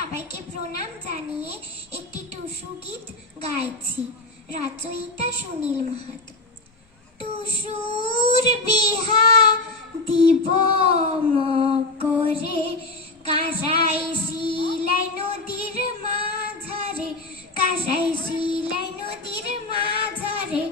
সবাইকে প্রণাম জানিয়ে একটি টুসু গীত গাইছি। রচয়িতা সুনীল মাহাতো। টুসুর বিহা দিব করে কাঁসাই শিলাই নদীর মাঝারে, কাঁসাই শিলাই নদীর মাঝারে।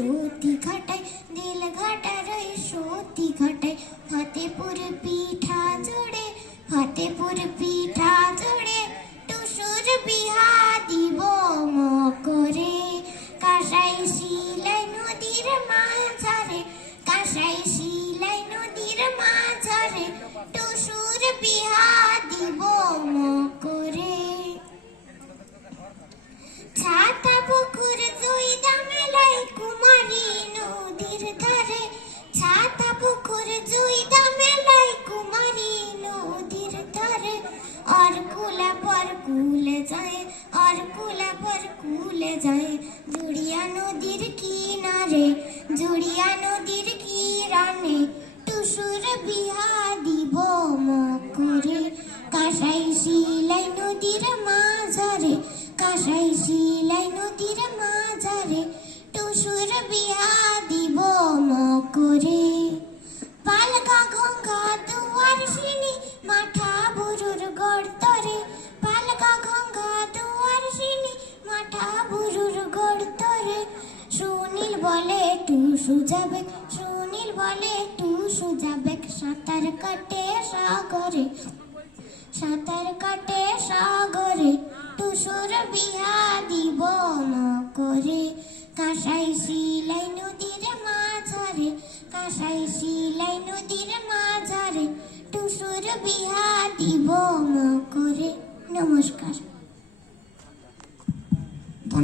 রই সতী ঘাটায়, দিল ঘাটা রই সতী ঘাটায়। ফতেপুর পিঠা জোড়ে, ফতেপুর পিঠা জোড়ে, টুসুর বিহা দিব করে কাসাই শিলাই নদীর মাঝারে, কাসাই শিলাই নদীর মাঝারে, টুসুর বিহা আর কুলা পর কুলে যায়, আর কুলা পর কুলে যায়। জুড়িয়া নদীর কিনারে, জুড়িয়া নদীর কিরানে টুসুর বিহা দিব করে কাসাই শিলাই নদীর মাঝারে, কাসাই শিলাই নদীর মাঝারে টুসুর বিহা দিব করে টুসু যাবে সুনীল বলে টুসু যাবে সাঁতার কাটে সাগরে, সাঁতার কাটে সাগরে টুসুর বিহা দিব করে কাঁসাই শিলাই নদীর মাঝারে, কাঁসাই শিলাই নদীর মাঝারে টুসুর বিহা দিব করে নমস্কার।